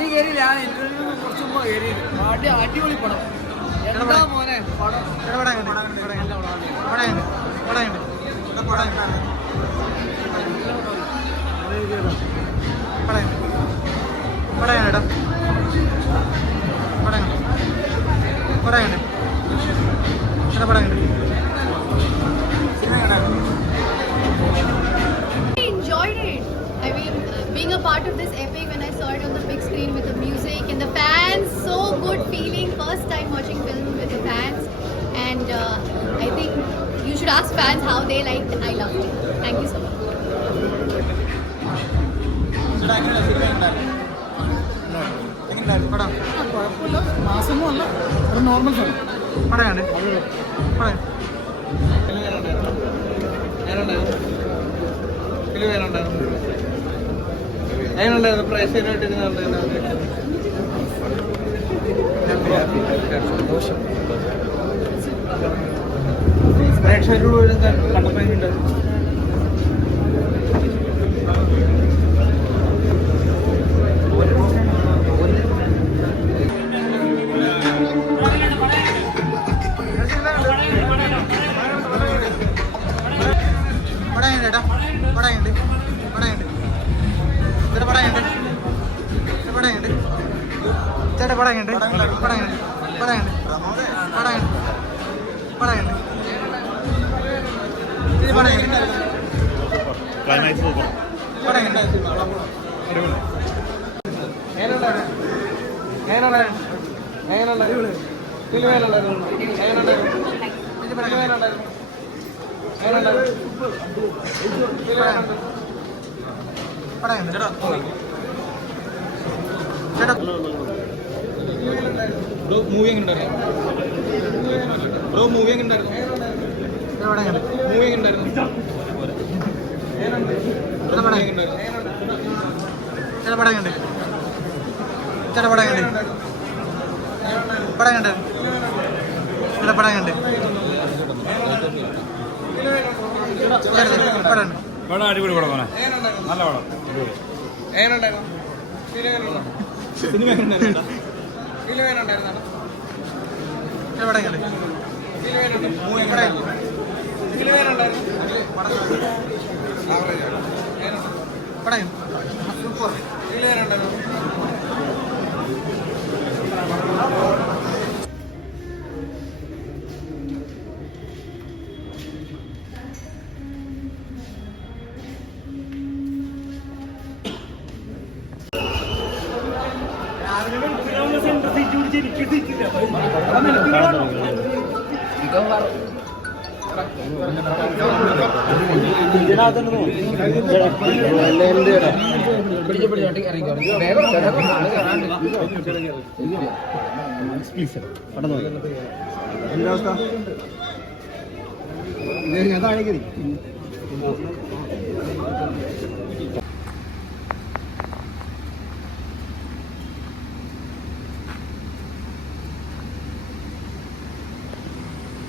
നീ കയറിയില്ല, ഞാൻ ഇന്റർവ്യൂ കുറച്ച് മുമ്പ് കയറിയത്. അടിപൊളി പടം. എന്താ മോനെ പടം? Enjoyed it. I mean, being a part of this epic when I saw it on the big screen with the music and the fans, so good feeling. First time watching film with the fans, and I think you should ask fans how they liked I Loved It. Thank you so much. കുഴപ്പമില്ല, മാസമൊന്നും അല്ല, ഒരു normal film. അതിനുണ്ടായിരുന്നു പ്രേക്ഷകരായിട്ട് പ്രേക്ഷകരോട് കണ്ടപ്പോൾ എങ്ങനെയുണ്ടായിരുന്നു? Movie എങ്ങനെയുണ്ടായിരുന്നു? Movie എങ്ങനെയുണ്ടായിരുന്നു? അടിപൊളി പടമാണ്, നല്ല പടം. സിനിമ എങ്ങനെയുണ്ടായിരുന്നു? എന്താ